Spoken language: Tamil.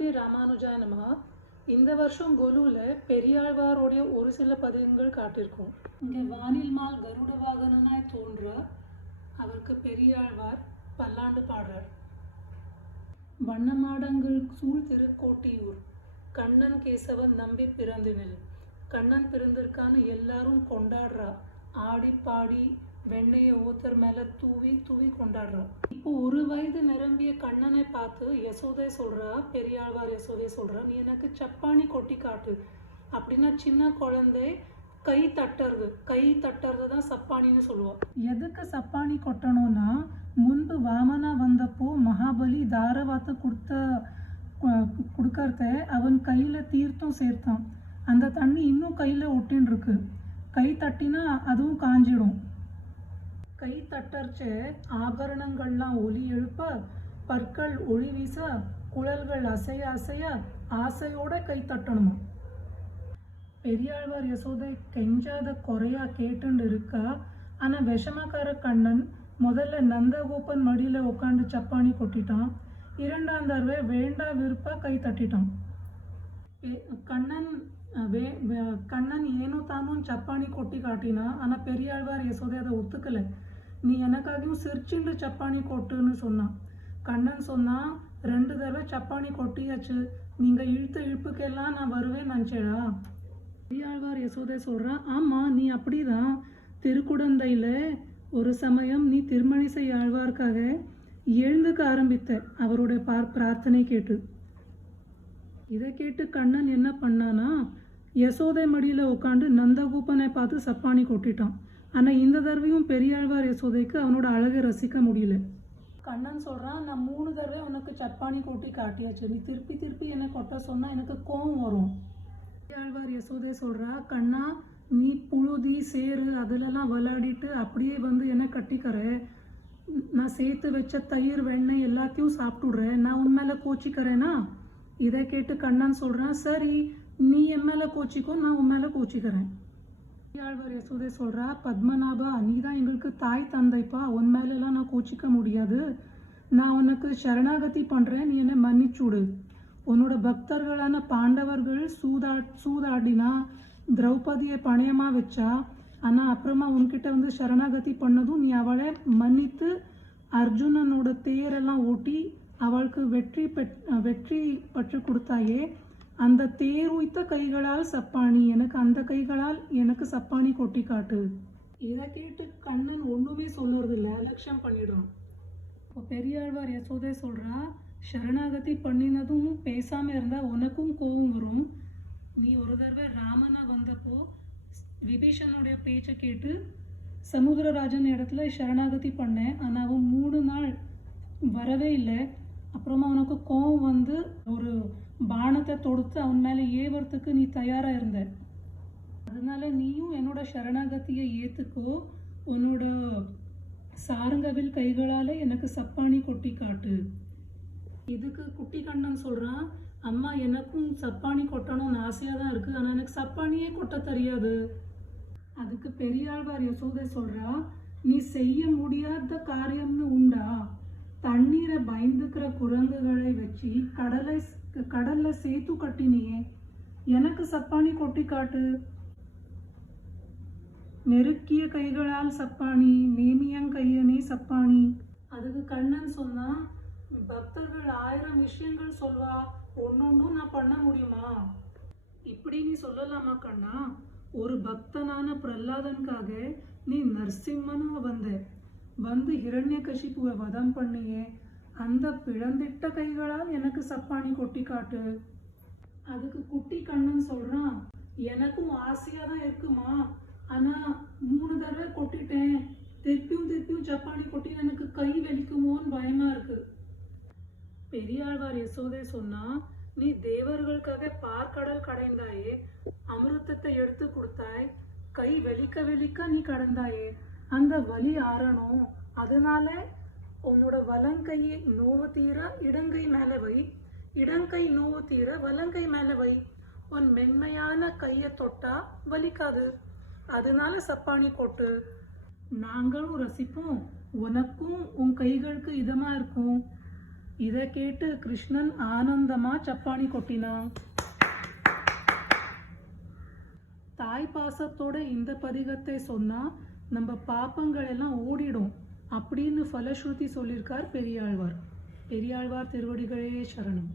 ஸ்ரீமதி ராமானுஜாய நமஹ. இந்த வருஷம் கொலுவில் பெரியாழ்வாரோடைய ஒரு சில பதிகங்கள் காட்டியிருக்கோம். இங்கே வானில் மால் கருட வாகனனாய் தோன்ற அவருக்கு பெரியாழ்வார் பல்லாண்டு பாடுறார். வண்ணமாடங்கள் சூழ் திருக்கோட்டியூர் கண்ணன் கேசவன் நம்பி பிறந்தினில். கண்ணன் பிறந்திருக்கான்னு எல்லாரும் கொண்டாடுறா. ஆடி பாடி வெண்ணையை ஒருத்தர் மேலே தூவி தூவி கொண்டாடுறா. இப்போ ஒரு வயது நிரம்பிய கண்ணனை பார்த்து யசோதை சொல்கிறா, பெரியாழ்வார் யசோதை சொல்கிறா, நீ எனக்கு சப்பானி கொட்டி காட்டு அப்படின்னா சின்ன குழந்தை கை தட்டுறது தான் சப்பானின்னு சொல்லுவாள். எதுக்கு சப்பானி கொட்டணும்னா, முன்பு வாமனா வந்தப்போ மகாபலி தாரவாத்து கொடுக்கறத அவன் கையில் தீர்த்தம் சேர்த்தான். அந்த தண்ணி இன்னும் கையில் ஒட்டின்னு இருக்கு. கை தட்டினா அதுவும் காஞ்சிடும். கை தட்டர்ச்ச ஆபரணங்கள்லாம் ஒலி எழுப்ப, பற்கள் ஒளி வீச, குழல்கள் அசைய அசைய ஆசையோட கை தட்டணுமா. பெரியாழ்வார் யசோதை கெஞ்சாத குறையா கேட்டுன்னு இருக்கா. ஆனால் விஷமக்கார கண்ணன் முதல்ல நந்தகோபன் மடியில் உட்காந்து சப்பானி கொட்டிட்டான். இரண்டாம் தடவை வேண்டா விருப்பா கை தட்டிட்டான். கண்ணன் ஏனோ தானும் சப்பானி கொட்டி காட்டினா. ஆனால் பெரியாழ்வார் யசோதை அதை ஒத்துக்கலை. நீ எனக்காகவும் சிரிச்சுண்டு சப்பானி கொட்டுன்னு சொன்னான். கண்ணன் சொன்னான், 2 தடவை சப்பானி கொட்டியாச்சு, நீங்கள் இழுத்த இழுப்புக்கெல்லாம் நான் வருவேன் நினச்சேடா. பெரியாழ்வார் யசோதை சொல்கிறான், ஆமாம் நீ அப்படிதான். திருக்குடந்தையில் ஒரு சமயம் நீ திருமணிசை ஆழ்வார்க்காக எழுந்துக்க ஆரம்பித்த அவருடைய பிரார்த்தனை கேட்டு. இதை கேட்டு கண்ணன் என்ன பண்ணானா, யசோதை மடியில் உட்காந்து நந்தகோபனை பார்த்து சப்பானி கொட்டிட்டான். ஆனால் இந்த தடவையும் பெரியாழ்வார் யசோதைக்கு அவனோட அழகை ரசிக்க முடியல. கண்ணன் சொல்கிறான், நான் 3 தடவை உனக்கு சப்பானி கொட்டி காட்டியாச்சு, நீ திருப்பி திருப்பி என்னை கொட்ட சொன்னால் எனக்கு கோவம் வரும். பெரியாழ்வார் யசோதை சொல்கிறா, கண்ணா நீ புழுதி சேரு அதிலெல்லாம் விளையாடிட்டு அப்படியே வந்து என்னை கட்டிக்கிற. நான் சேர்த்து வச்ச தயிர் வெண்ணெய் எல்லாத்தையும் சாப்பிட்டுடுறேன், நான் உன் மேலே கோச்சிக்கிறேன்னா. இதை கேட்டு கண்ணன் சொல்கிறான், சரி நீ என் மேலே கோச்சிக்கோ, நான் உன் மேலே கோச்சிக்கிறேன். பெரியாழ்வார் யசோதை சொல்கிறா, பத்மநாபா நீ தான் எங்களுக்கு தாய் தந்தைப்பா, உன் மேலெல்லாம் நான் கோச்சிக்க முடியாது. நான் உனக்கு சரணாகதி பண்ணுறேன், நீ என்னை மன்னிச்சுடு. உன்னோட பக்தர்களான பாண்டவர்கள் சூதாடினா, திரௌபதியை பணயமாக வச்சா. ஆனால் அப்புறமா உன்கிட்ட வந்து சரணாகதி பண்ணதும் நீ அவளை மன்னித்து அர்ஜுனனோட தேரெல்லாம் ஓட்டி அவளுக்கு வெற்றி பற்று கொடுத்தாயே. அந்த தேர் உய்த்த கைகளால் சப்பானி, எனக்கு அந்த கைகளால் எனக்கு சப்பானி கொட்டி காட்டு. இதை கேட்டு கண்ணன் ஒன்றுமே சொல்லுறதில்ல, அலட்சியம் பண்ணிடும். இப்போ பெரியாழ்வார் யசோதை சொல்கிறா, சரணாகதி பண்ணினதும் பேசாமல் இருந்தால் உனக்கும் கோபம் வரும். நீ ஒரு தடவை ராமனா வந்தப்போ விபீஷனுடைய பேச்சை கேட்டு சமுத்திரராஜன் இடத்துல சரணாகதி பண்ணேன். ஆனால் அவன் 3 நாள் வரவே இல்லை. அப்புறமா உனக்கு கோபம் வந்து ஒரு பானத்தை தொடுத்து அவன் மேலே ஏவறதுக்கு நீ தயாராக இருந்த. அதனால நீயும் என்னோட சரணாகதியை ஏற்றுக்கோ. உன்னோட சாரங்கவில் கைகளால் எனக்கு சப்பானி கொட்டி காட்டு. இதுக்கு குட்டி கண்ணன் சொல்கிறான், அம்மா எனக்கும் சப்பானி கொட்டணும்னு ஆசையாக தான் இருக்குது, ஆனால் எனக்கு சப்பானியே கொட்ட தெரியாது. அதுக்கு பெரியாழ்வார் யசோதை சொல்கிறா, நீ செய்ய முடியாத காரியம்னு உண்டா? தண்ணீரை பயந்துக்கிற குரங்குகளை வச்சு கடல்ல சேத்து கட்டினியே, எனக்கு சப்பானி கொட்டி காட்டு. நெருக்கிய கைகளால் சப்பானி, நேமியங்கையனே சப்பானி. அதுக்கு கண்ணன் சொன்னா, பக்தர்கள் 1000 விஷயங்கள் சொல்வா, ஒன்னொன்னும் நான் பண்ண முடியுமா? இப்படி நீ சொல்லலாமா கண்ணா? ஒரு பக்தனான பிரஹ்லாதனுக்காக நீ நரசிம்மனா வந்து ஹிரண்யகசிபுவை வதம் பண்ணியே. அந்த பிளந்திட்ட கைகளால் எனக்கு சப்பானி கொட்டி காட்டு. அதுக்கு குட்டி கண்ணன் சொல்கிறான், எனக்கும் ஆசையாக தான் இருக்குமா, ஆனால் 3 தடவை கொட்டிட்டேன், திருப்பியும் சப்பானி கொட்டி எனக்கு கை வலிக்குமோன்னு பயமாக இருக்குது. பெரியாழ்வார் யசோதை சொன்னா, நீ தேவர்களுக்காக பார்க்கடல் கடைந்தாயே, அமிர்தத்தை எடுத்து கொடுத்தாய், கை வெளிக்க நீ கடந்தாயே, அந்த வலி ஆறணும். அதனால உன்னோட வலங்கையை நோவு தீர இடங்கை மேலே வை, இடங்கை நோவு தீர வலங்கை மேலே வை. உன் மென்மையான கையை தொட்டா வலிக்காது, அதனால சப்பானி கொட்டு. நாங்களும் ரசிப்போம், உனக்கும் உன் கைகளுக்கு இதமாக இருக்கும். இதை கேட்டு கிருஷ்ணன் ஆனந்தமா சப்பாணி கொட்டினான். தாய் பாசத்தோட இந்த பதிகத்தை சொன்னா நம்ம பாப்பங்கள் எல்லாம் ஓடிடும் அப்படின்னு ஃபலஸ்ருதி சொல்லியிருக்கார் பெரியாழ்வார். பெரியாழ்வார் திருவடிகளே சரணம்.